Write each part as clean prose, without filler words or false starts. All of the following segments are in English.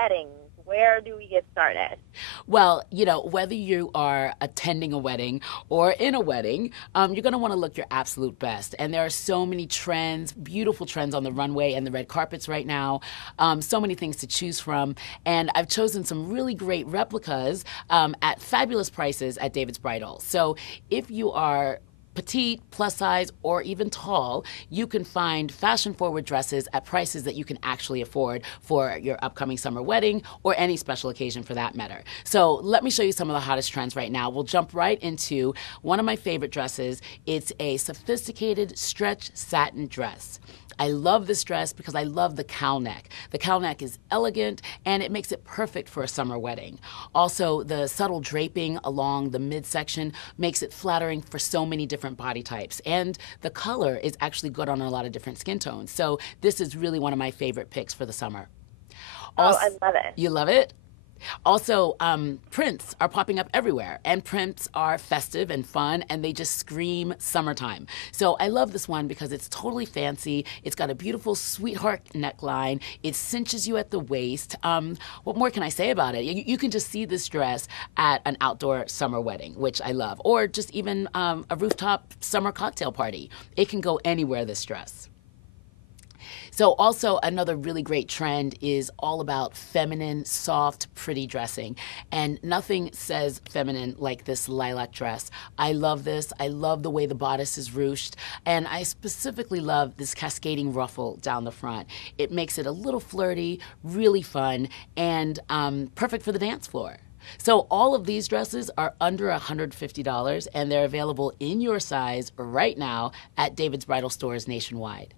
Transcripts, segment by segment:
weddings. Where do we get started? Well, whether you are attending a wedding or in a wedding, you're going to want to look your absolute best. And there are so many trends, beautiful trends on the runway and the red carpets right now. So many things to choose from. And I've chosen some really great replicas at fabulous prices at David's Bridal. So if you are petite, plus size, or even tall, you can find fashion forward dresses at prices that you can actually afford for your upcoming summer wedding or any special occasion for that matter. So let me show you some of the hottest trends right now. We'll jump right into one of my favorite dresses. It's a sophisticated stretch satin dress. I love this dress because I love the cowl neck. The cowl neck is elegant and it makes it perfect for a summer wedding. Also, the subtle draping along the midsection makes it flattering for so many different body types. And the color is actually good on a lot of different skin tones. So this is really one of my favorite picks for the summer. Oh, Also, I love it. you love it? Also, prints are popping up everywhere, and prints are festive and fun, and they just scream summertime. So I love this one because it's totally fancy. It's got a beautiful sweetheart neckline. It cinches you at the waist. What more can I say about it? You can just see this dress at an outdoor summer wedding, which I love, or just even a rooftop summer cocktail party. It can go anywhere, this dress. So also another really great trend is all about feminine, soft, pretty dressing. And nothing says feminine like this lilac dress. I love this. I love the way the bodice is ruched. And I specifically love this cascading ruffle down the front. It makes it a little flirty, really fun, and perfect for the dance floor. So all of these dresses are under $150, and they're available in your size right now at David's Bridal stores nationwide.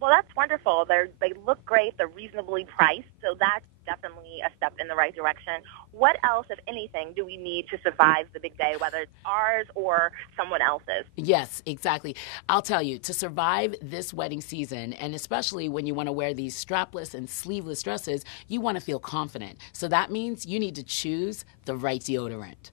Well, that's wonderful. They look great. They're reasonably priced, so that's definitely a step in the right direction. What else, if anything, do we need to survive the big day, whether it's ours or someone else's? Yes, exactly. I'll tell you, to survive this wedding season, and especially when you want to wear these strapless and sleeveless dresses, you want to feel confident. So that means you need to choose the right deodorant.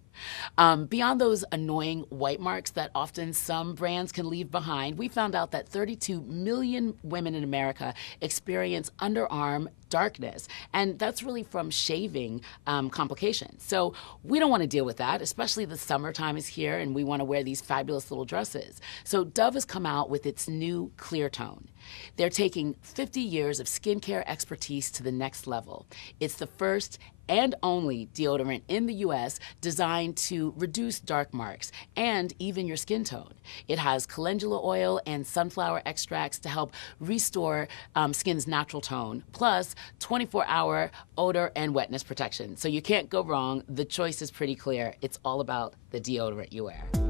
Beyond those annoying white marks that often some brands can leave behind, we found out that 32 million women in America experience underarm darkness, and that's really from shaving complications. So we don't want to deal with that, especially the summertime is here and we want to wear these fabulous little dresses. So Dove has come out with its new Clear Tone. They're taking 50 years of skincare expertise to the next level. It's the first and only deodorant in the US designed to reduce dark marks and even your skin tone. It has calendula oil and sunflower extracts to help restore skin's natural tone, plus 24-hour odor and wetness protection. So you can't go wrong. The choice is pretty clear. It's all about the deodorant you wear.